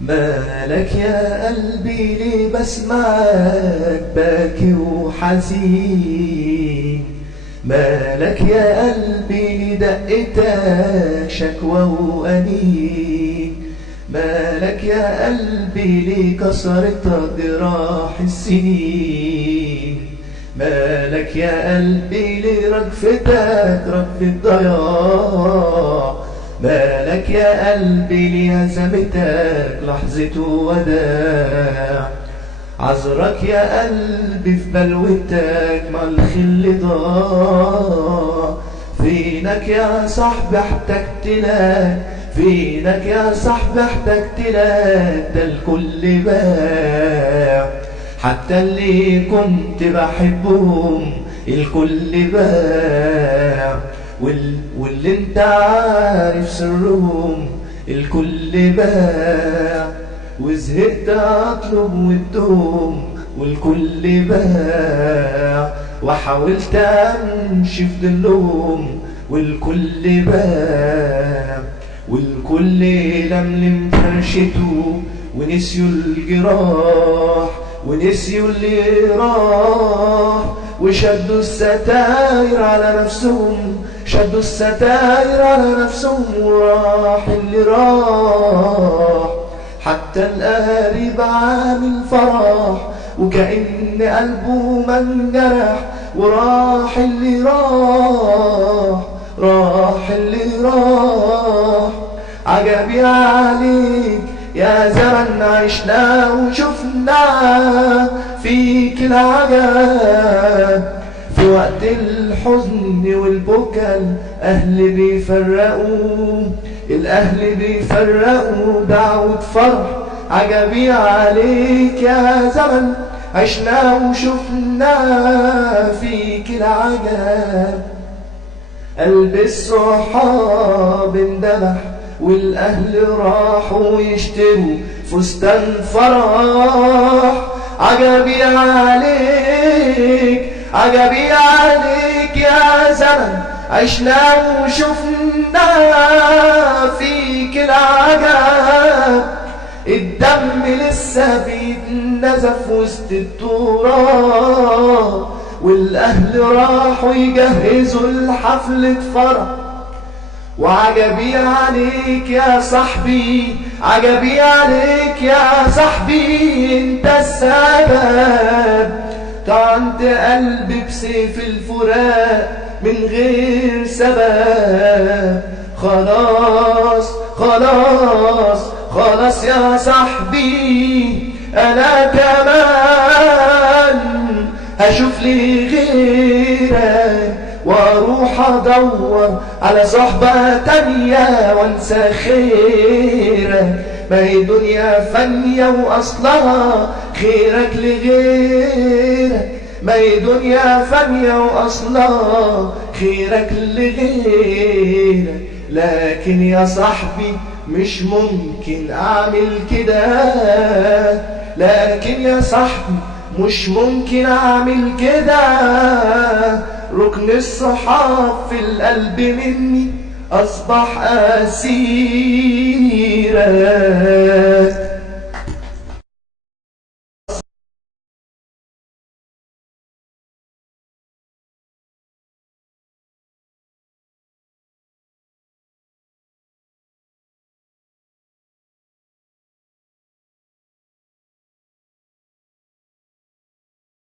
مالك يا قلبي ليه بسمعك باكي وحزين؟ مالك يا قلبي ليه دقتك شكوى وأنين؟ مالك يا قلبي ليه كسرتك جراح السنين؟ مالك يا قلبي ليه رجفتك رجفة ضياع؟ مالك يا قلبي ليه هزمتك لحظة وداع؟ عذرك يا قلبي في بلوتك ما الخل ضاع. فينك يا صاحبي احتجت لك، فينك يا صاحبي احتجت لك، ده الكل باع. حتى اللي كنت بحبهم الكل باع، واللي انت عارف سرهم الكل باع. وزهقت اطلب والدوم والكل باع، وحاولت امشي في ظلهم والكل باع. والكل لملم فرشته ونسيوا الجراح، ونسيوا اللي راح، وشدوا الستاير على نفسهم، شدوا الستاير على نفسهم، وراح اللي راح. حتى القريب عامل فرح وكأن قلبه ما انجرح، وراح اللي راح، راح اللي راح. عجبي عليك يا زمن عشنا وشفنا فيك العجب. في وقت الحزن والبكا الأهل بيفرقوا، الأهل بيفرقوا دعوة فرح. عجبي عليك يا زمن عشنا وشفنا فيك العجب. قلب الصحاب اندبح والأهل راحوا يشتروا فستان فرح. عجبي عليك، عجبي عليك يا زمن عشنا وشفنا فيك العجب. الدم لسه بيتنزف وسط التراب، والأهل راحوا يجهزوا الحفلة فرح. وعجبي عليك يا صاحبي، عجبي عليك يا صاحبي، انت السبب. طعنت قلبي بسيف الفراق من غير سبب. خلاص خلاص خلاص يا صاحبي، انا كمان هشوف لي غيرك، واروح ادور على صحبة تانية وانسى خيرك. ما هي دنيا فانية واصلها خيرك لغيرك، ما هي دنيا فانية واصلها خيرك لغيرك. لكن يا صاحبي مش ممكن اعمل كده، لكن يا صاحبي مش ممكن اعمل كده. ركن الصحاب في القلب مني اصبح اسيرك.